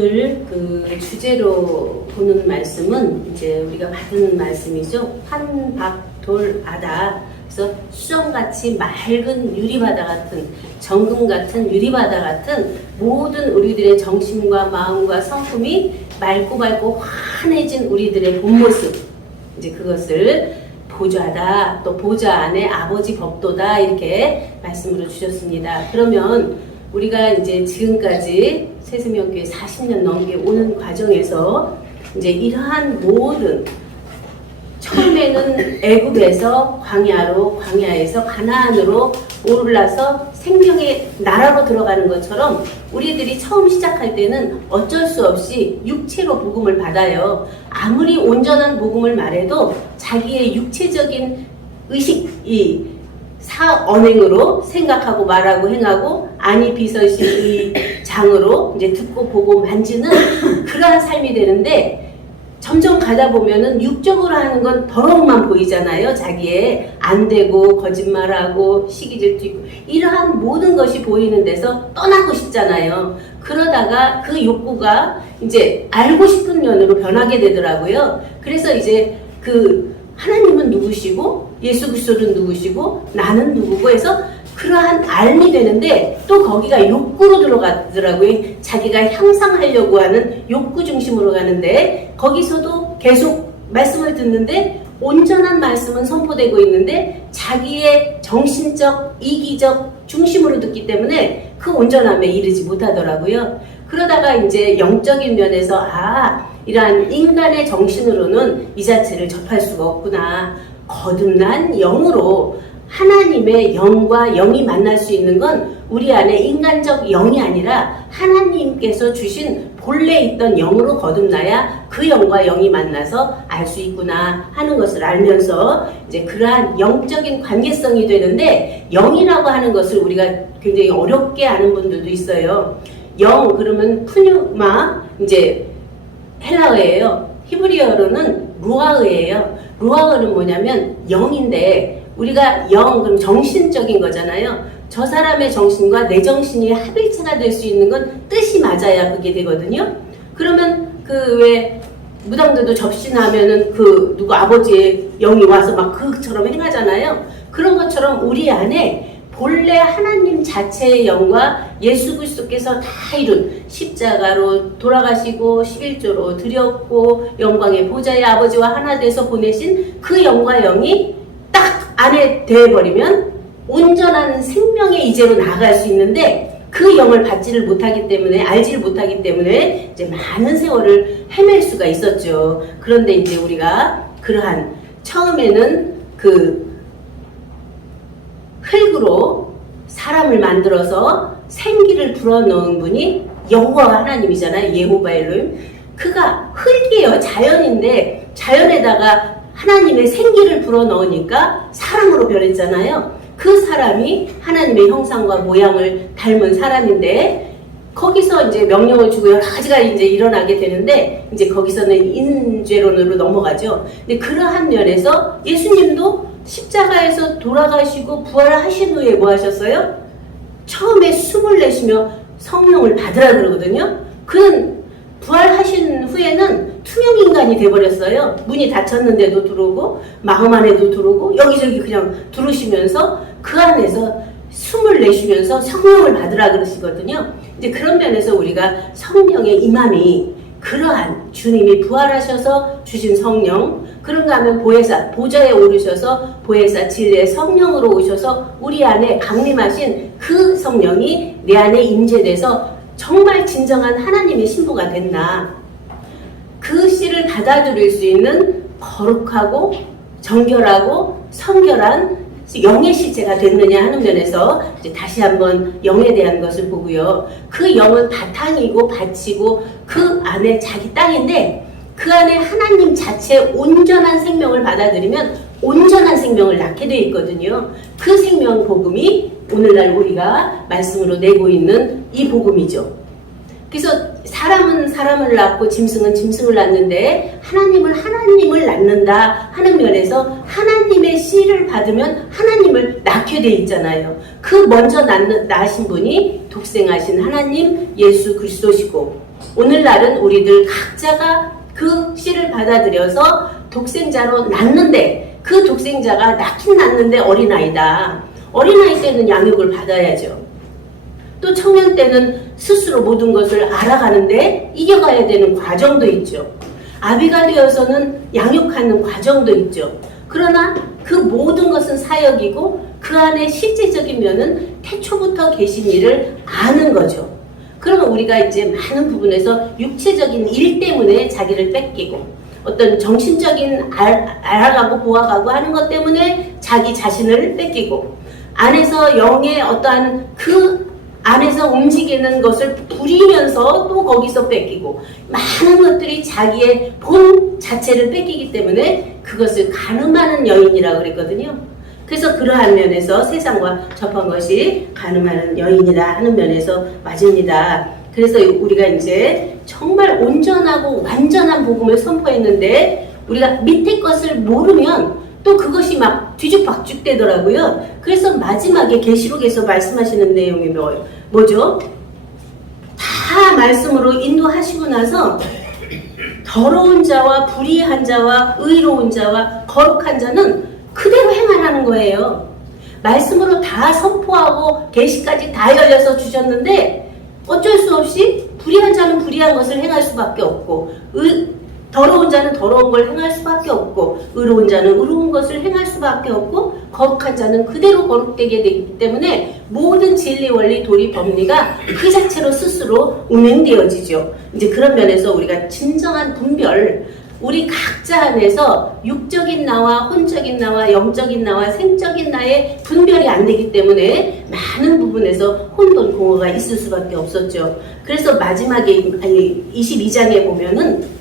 오늘 그 주제로 보는 말씀은 이제 우리가 받은 말씀이죠. 한박돌아다. 그래서 수정같이 맑은 유리바다 같은, 정금 같은 유리바다 같은 모든 우리들의 정신과 마음과 성품이 맑고 환해진 우리들의 본 모습, 이제 그것을 보좌다, 또 보좌 안에 아버지 법도다, 이렇게 말씀으로 주셨습니다. 그러면 우리가 이제 지금까지 새수명교회 40년 넘게 오는 과정에서 이제 이러한 모든, 처음에는 애굽에서 광야로, 광야에서 가나안으로 올라서 생명의 나라로 들어가는 것처럼 우리들이 처음 시작할 때는 어쩔 수 없이 육체로 복음을 받아요. 아무리 온전한 복음을 말해도 자기의 육체적인 의식이 언행으로 생각하고 말하고 행하고 아니 비서시 의 장으로 이제 듣고 보고 만지는 그러한 삶이 되는데, 점점 가다 보면은 육적으로 하는 건 더러움만 보이잖아요. 자기의 안 되고 거짓말하고 시기질투 있고 이러한 모든 것이 보이는 데서 떠나고 싶잖아요. 그러다가 그 욕구가 이제 알고 싶은 면으로 변하게 되더라고요. 그래서 이제 그 하나님은 누구시고 예수 그리스도는 누구시고 나는 누구고 해서 그러한 알미 되는데, 또 거기가 욕구로 들어가더라고요. 자기가 향상하려고 하는 욕구 중심으로 가는데, 거기서도 계속 말씀을 듣는데 온전한 말씀은 선포되고 있는데 자기의 정신적, 이기적 중심으로 듣기 때문에 그 온전함에 이르지 못하더라고요. 그러다가 이제 영적인 면에서 이러한 인간의 정신으로는 이 자체를 접할 수가 없구나. 거듭난 영으로 하나님의 영과 영이 만날 수 있는 건 우리 안에 인간적 영이 아니라 하나님께서 주신 본래 있던 영으로 거듭나야 그 영과 영이 만나서 알 수 있구나 하는 것을 알면서 이제 그러한 영적인 관계성이 되는데, 영이라고 하는 것을 우리가 굉장히 어렵게 아는 분들도 있어요. 영 그러면 푸뉴마, 이제 헬라어예요. 히브리어로는 루아흐예요. 루아흐는 뭐냐면 영인데, 우리가 영, 그럼 정신적인 거잖아요. 저 사람의 정신과 내 정신이 합일체가 될 수 있는 건 뜻이 맞아야 그게 되거든요. 그러면 그 왜 무당들도 접신하면은 그 누구 아버지의 영이 와서 막 그처럼 행하잖아요. 그런 것처럼 우리 안에 본래 하나님 자체의 영과 예수 그리스도께서 다 이룬 십자가로 돌아가시고 11조로 드렸고 영광의 보좌의 아버지와 하나 돼서 보내신 그 영과 영이 딱 안에 되어버리면 온전한 생명의 이제로 나아갈 수 있는데, 그 영을 받지를 못하기 때문에, 알지를 못하기 때문에 이제 많은 세월을 헤맬 수가 있었죠. 그런데 이제 우리가 그러한 처음에는 그 흙으로 사람을 만들어서 생기를 불어넣은 분이 여호와 하나님이잖아요. 예호바 엘로힘. 그가 흙이에요. 자연인데 자연에다가 하나님의 생기를 불어넣으니까 사람으로 변했잖아요. 그 사람이 하나님의 형상과 모양을 닮은 사람인데, 거기서 이제 명령을 주고 여러 가지가 이제 일어나게 되는데, 이제 거기서는 인죄론으로 넘어가죠. 근데 그러한 면에서 예수님도 십자가에서 돌아가시고 부활하신 후에 뭐 하셨어요? 처음에 숨을 내쉬며 성령을 받으라 그러거든요. 그는 부활하신 후에는 투명인간이 돼버렸어요. 문이 닫혔는데도 들어오고 마음 안에도 들어오고 여기저기 그냥 들어오시면서 그 안에서 숨을 내쉬면서 성령을 받으라 그러시거든요. 이제 그런 면에서 우리가 성령의 임함이, 그러한 주님이 부활하셔서 주신 성령, 그런가 하면 보혜사, 보좌에 오르셔서 보혜사 진리의 성령으로 오셔서 우리 안에 강림하신 그 성령이 내 안에 임재돼서 정말 진정한 하나님의 신부가 된다. 그 씨를 받아들일 수 있는 거룩하고 정결하고 성결한 영의 실체가 됐느냐 하는 면에서 이제 다시 한번 영에 대한 것을 보고요. 그 영은 바탕이고 밭이고 그 안에 자기 땅인데, 그 안에 하나님 자체의 온전한 생명을 받아들이면 온전한 생명을 낳게 되어 있거든요. 그 생명 복음이 오늘날 우리가 말씀으로 내고 있는 이 복음이죠. 그래서 사람은 사람을 낳고 짐승은 짐승을 낳는데 하나님을 낳는다 하는 면에서 하나님의 씨를 받으면 하나님을 낳게 돼 있잖아요. 그 먼저 낳으신 분이 독생하신 하나님 예수 그리스도시고, 오늘날은 우리들 각자가 그 씨를 받아들여서 독생자로 낳는데 그 독생자가 낳긴 낳는데 어린아이다. 어린아이 때는 양육을 받아야죠. 또 청년 때는 스스로 모든 것을 알아가는데 이겨가야 되는 과정도 있죠. 아비가 되어서는 양육하는 과정도 있죠. 그러나 그 모든 것은 사역이고 그 안에 실제적인 면은 태초부터 계신 일을 아는 거죠. 그러면 우리가 이제 많은 부분에서 육체적인 일 때문에 자기를 뺏기고 어떤 정신적인 알아가고 보아가고 하는 것 때문에 자기 자신을 뺏기고 안에서 영의 어떠한 그 안에서 움직이는 것을 부리면서 또 거기서 뺏기고 많은 것들이 자기의 본 자체를 뺏기기 때문에 그것을 가늠하는 여인이라고 그랬거든요. 그래서 그러한 면에서 세상과 접한 것이 가늠하는 여인이다 하는 면에서 맞습니다. 그래서 우리가 이제 정말 온전하고 완전한 복음을 선포했는데 우리가 밑에 것을 모르면 또 그것이 막 뒤죽박죽 되더라고요. 그래서 마지막에 계시록에서 말씀하시는 내용이 뭐죠? 다 말씀으로 인도하시고 나서 더러운 자와 불의한 자와 의로운 자와 거룩한 자는 그대로 행하라는 거예요. 말씀으로 다 선포하고 계시까지 다 열려서 주셨는데 어쩔 수 없이 불의한 자는 불의한 것을 행할 수밖에 없고 더러운 자는 더러운 걸 행할 수밖에 없고 의로운 자는 의로운 것을 행할 수밖에 없고 거룩한 자는 그대로 거룩되게 되기 때문에 모든 진리, 원리, 도리, 법리가 그 자체로 스스로 운행되어지죠. 이제 그런 면에서 우리가 진정한 분별, 우리 각자 안에서 육적인 나와 혼적인 나와 영적인 나와 생적인 나의 분별이 안 되기 때문에 많은 부분에서 혼돈 공허가 있을 수밖에 없었죠. 그래서 마지막에 22장에 보면은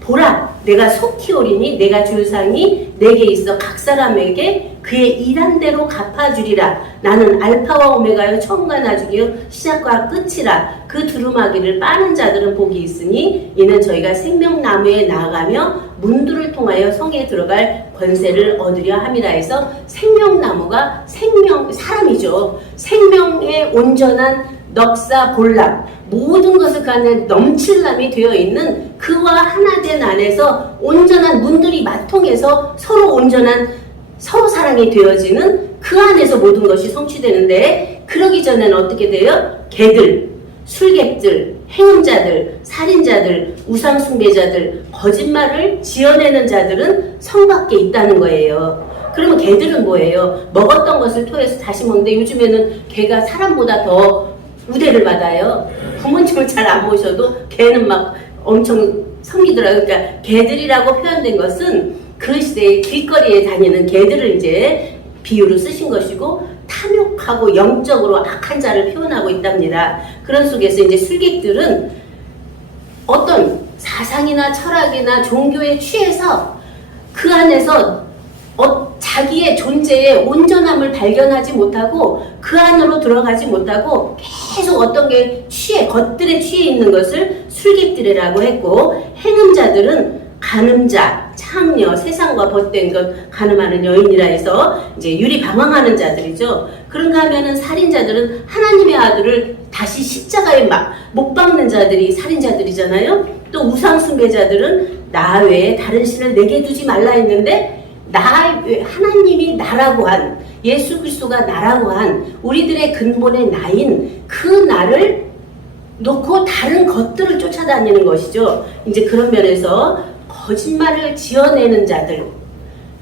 보라, 내가 속히 오리니 내가 줄 상이 내게 있어 각 사람에게 그의 일한 대로 갚아주리라. 나는 알파와 오메가여 처음과 나중이요 시작과 끝이라. 그 두루마기를 빠는 자들은 복이 있으니 이는 저희가 생명나무에 나아가며 문들을 통하여 성에 들어갈 권세를 얻으려 함이라 해서 생명나무가 사람이죠. 생명의 온전한 넉사 볼람 모든 것을 그 안에 넘칠람이 되어 있는 그와 하나 된 안에서 온전한 문들이 마통해서 서로 온전한 서로 사랑이 되어지는 그 안에서 모든 것이 성취되는데 그러기 전에는 어떻게 돼요? 개들, 술객들, 행음자들, 살인자들, 우상숭배자들, 거짓말을 지어내는 자들은 성 밖에 있다는 거예요. 그러면 개들은 뭐예요? 먹었던 것을 토해서 다시 먹는데 요즘에는 개가 사람보다 더 우대를 받아요. 부모님을 잘 안 모셔도 개는 막 엄청 섬기더라고요. 그러니까 개들이라고 표현된 것은 그 시대에 길거리에 다니는 개들을 이제 비유로 쓰신 것이고 탐욕하고 영적으로 악한 자를 표현하고 있답니다. 그런 속에서 이제 술객들은 어떤 사상이나 철학이나 종교에 취해서 그 안에서 자기의 존재의 온전함을 발견하지 못하고 그 안으로 들어가지 못하고 계속 어떤 게 겉들에 취해 있는 것을 술객들이라고 했고 행음자들은 간음자, 창녀, 세상과 벗된 것 간음하는 여인이라 해서 이제 유리방황하는 자들이죠. 그런가 하면은 살인자들은 하나님의 아들을 다시 십자가에 못 박는 자들이 살인자들이잖아요. 또 우상숭배자들은 나 외에 다른 신을 내게 두지 말라 했는데 하나님이 나라고 한 예수 그리스도가 나라고 한 우리들의 근본의 나인 그 나를 놓고 다른 것들을 쫓아다니는 것이죠. 이제 그런 면에서 거짓말을 지어내는 자들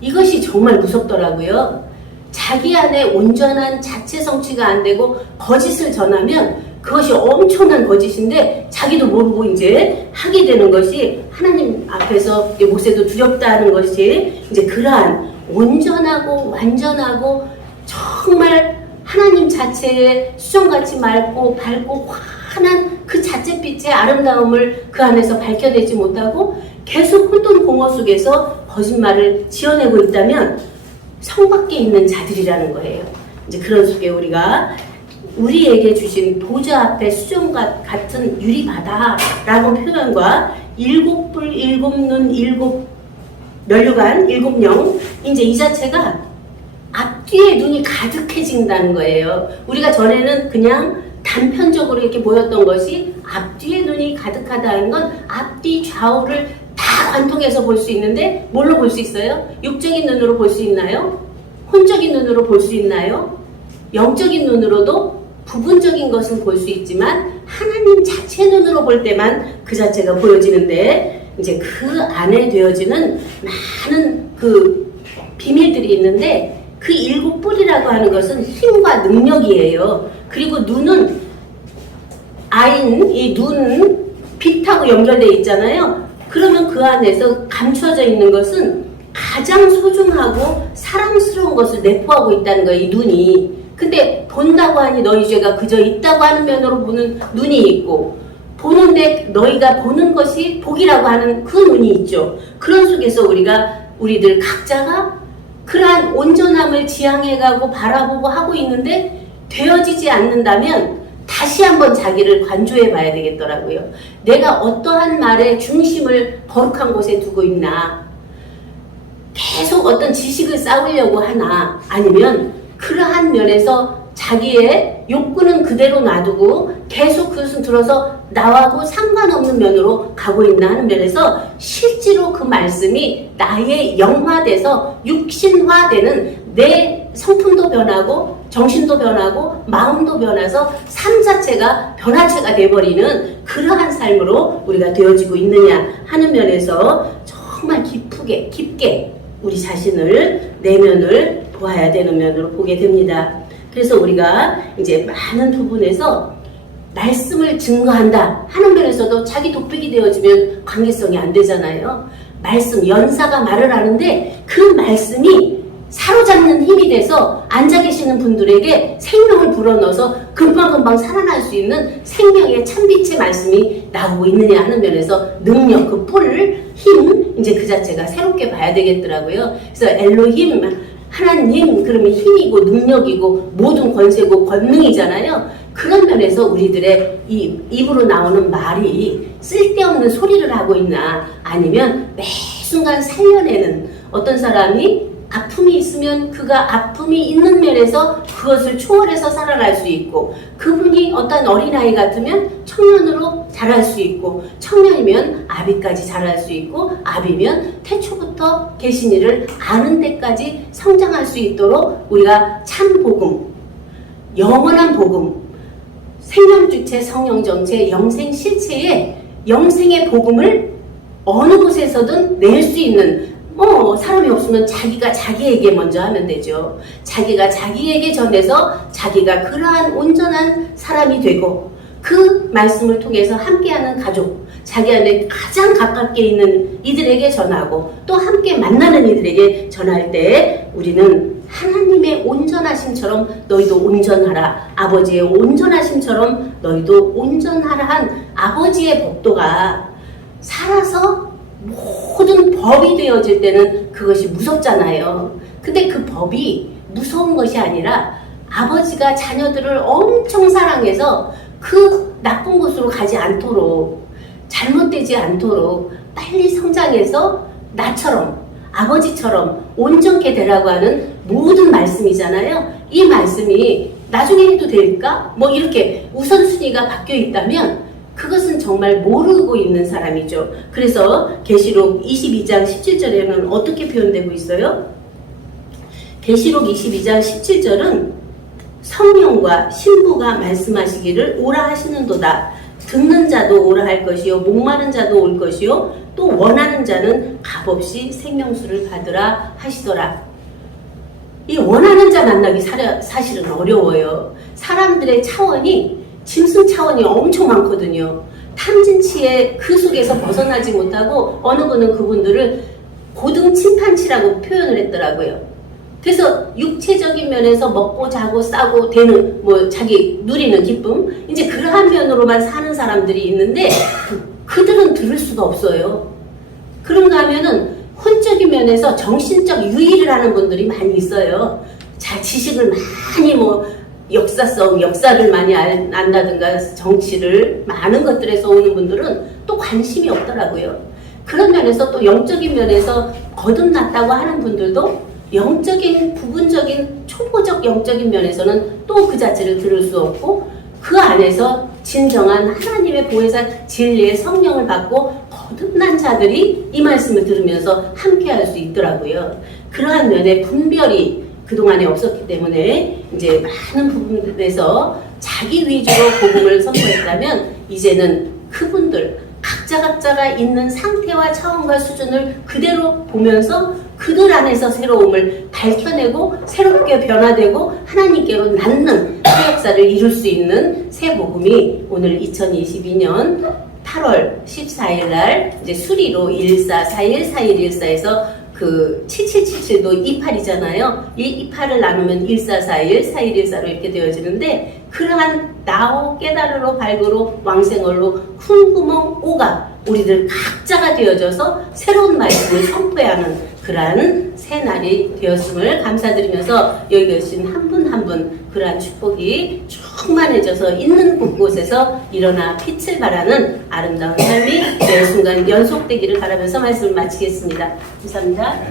이것이 정말 무섭더라고요. 자기 안에 온전한 자체 성취가 안 되고 거짓을 전하면 그것이 엄청난 거짓인데 자기도 모르고 이제 하게 되는 것이 하나님 앞에서 모세도 두렵다는 것이 이제 그러한 온전하고 완전하고 정말 하나님 자체의 수정같이 맑고 밝고 환한 그 자체빛의 아름다움을 그 안에서 밝혀내지 못하고 계속 혼돈 공허 속에서 거짓말을 지어내고 있다면 성 밖에 있는 자들이라는 거예요. 이제 그런 속에 우리가 우리에게 주신 보좌 앞에 수정과 같은 유리바다라는 표현과 일곱 불, 일곱 눈, 일곱 면류관, 일곱 영 이제 이 자체가 앞뒤에 눈이 가득해진다는 거예요. 우리가 전에는 그냥 단편적으로 이렇게 보였던 것이 앞뒤에 눈이 가득하다는 건 앞뒤 좌우를 다 관통해서 볼 수 있는데 뭘로 볼 수 있어요? 육적인 눈으로 볼 수 있나요? 혼적인 눈으로 볼 수 있나요? 영적인 눈으로도 부분적인 것은 볼 수 있지만 하나님 자체 눈으로 볼 때만 그 자체가 보여지는데 이제 그 안에 되어지는 많은 그 비밀들이 있는데 그 일곱 뿔이라고 하는 것은 힘과 능력이에요. 그리고 눈은 아인, 이 눈, 빛하고 연결되어 있잖아요. 그러면 그 안에서 감추어져 있는 것은 가장 소중하고 사랑스러운 것을 내포하고 있다는 거예요. 이 눈이. 근데 본다고 하니 너희 죄가 그저 있다고 하는 면으로 보는 눈이 있고 보는데 너희가 보는 것이 복이라고 하는 그 눈이 있죠. 그런 속에서 우리들 각자가 그러한 온전함을 지향해가고 바라보고 하고 있는데 되어지지 않는다면 다시 한번 자기를 관조해 봐야 되겠더라고요. 내가 어떠한 말에 중심을 거룩한 곳에 두고 있나, 계속 어떤 지식을 쌓으려고 하나, 아니면 그러한 면에서 자기의 욕구는 그대로 놔두고 계속 그것을 들어서 나하고 상관없는 면으로 가고 있나 하는 면에서 실제로 그 말씀이 나의 영화돼서 육신화되는 내 성품도 변하고 정신도 변하고 마음도 변해서 삶 자체가 변화체가 돼버리는 그러한 삶으로 우리가 되어지고 있느냐 하는 면에서 정말 깊게 우리 자신을 내면을 보아야 되는 면으로 보게 됩니다. 그래서 우리가 이제 많은 부분에서 말씀을 증거한다 하는 면에서도 자기 독백이 되어지면 관계성이 안 되잖아요. 말씀, 연사가 말을 하는데 그 말씀이 사로잡는 힘이 돼서 앉아 계시는 분들에게 생명을 불어넣어서 금방금방 살아날 수 있는 생명의 참빛의 말씀이 나오고 있느냐 하는 면에서 능력, 그 뿔, 힘, 이제 그 자체가 새롭게 봐야 되겠더라고요. 그래서 엘로힘, 하나님, 그러면 힘이고 능력이고 모든 권세고 권능이잖아요. 그런 면에서 우리들의 이 입으로 나오는 말이 쓸데없는 소리를 하고 있나, 아니면 매 순간 살려내는, 어떤 사람이 아픔이 있으면 그가 아픔이 있는 면에서 그것을 초월해서 살아갈 수 있고, 그분이 어떤 어린아이 같으면 청년으로 자랄 수 있고, 청년이면 아비까지 자랄 수 있고, 아비면 태초부터 계시니를 아는 데까지 성장할 수 있도록 우리가 참 복음, 영원한 복음, 생명주체, 성령정체, 영생실체의 영생의 복음을 어느 곳에서든 낼 수 있는, 사람이 없으면 자기가 자기에게 먼저 하면 되죠. 자기가 자기에게 전해서 자기가 그러한 온전한 사람이 되고, 그 말씀을 통해서 함께하는 가족, 자기 안에 가장 가깝게 있는 이들에게 전하고, 또 함께 만나는 이들에게 전할 때 우리는 하나님의 온전하심처럼 너희도 온전하라, 아버지의 온전하심처럼 너희도 온전하라 한 아버지의 복도가 살아서 모든 법이 되어질 때는 그것이 무섭잖아요. 근데 그 법이 무서운 것이 아니라 아버지가 자녀들을 엄청 사랑해서 그 나쁜 곳으로 가지 않도록, 잘못되지 않도록 빨리 성장해서 나처럼, 아버지처럼 온전케 되라고 하는 모든 말씀이잖아요. 이 말씀이 나중에 해도 될까? 이렇게 우선순위가 바뀌어 있다면 그것은 정말 모르고 있는 사람이죠. 그래서 계시록 22장 17절에는 어떻게 표현되고 있어요? 계시록 22장 17절은 성령과 신부가 말씀하시기를 오라 하시는도다. 듣는 자도 오라 할 것이요, 목마른 자도 올 것이요, 또 원하는 자는 값없이 생명수를 받으라 하시더라. 이 원하는 자 만나기 사실은 어려워요. 사람들의 차원이, 짐승 차원이 엄청 많거든요. 탐진치의 그 속에서 벗어나지 못하고 어느 분은 그분들을 고등 침판치라고 표현을 했더라고요. 그래서 육체적인 면에서 먹고 자고 싸고 되는, 자기 누리는 기쁨, 이제 그러한 면으로만 사는 사람들이 있는데 그들은 들을 수가 없어요. 그런가 하면은 혼적인 면에서 정신적 유의를 하는 분들이 많이 있어요. 지식을 많이 역사를 많이 안다든가 정치를 많은 것들에서 오는 분들은 또 관심이 없더라고요. 그런 면에서 또 영적인 면에서 거듭났다고 하는 분들도 영적인 부분적인 초보적 영적인 면에서는 또 그 자체를 들을 수 없고, 그 안에서 진정한 하나님의 보혜사 진리의 성령을 받고 거듭난 자들이 이 말씀을 들으면서 함께할 수 있더라고요. 그러한 면에 분별이 그동안에 없었기 때문에 이제 많은 부분에서 자기 위주로 복음을 선포했다면 이제는 그분들 각자가 있는 상태와 차원과 수준을 그대로 보면서 그들 안에서 새로움을 밝혀내고 새롭게 변화되고 하나님께로 낳는 새 역사를 이룰 수 있는 새 복음이 오늘 2022년 8월 14일 날 이제 수리로 1441 4114에서 그 7777도 28이잖아요. 이 28을 나누면 1441 4114로 이렇게 되어지는데 그러한 나오 깨달으로 발그로 왕생얼로 큰 구멍 5가 우리들 각자가 되어져서 새로운 말씀을 선포해야 하는 그러한 새 날이 되었음을 감사드리면서 여기 계신 한 분 한 분 그러한 축복이 충만해져서 있는 곳곳에서 일어나 빛을 발하는 아름다운 삶이 매 순간 연속되기를 바라면서 말씀을 마치겠습니다. 감사합니다.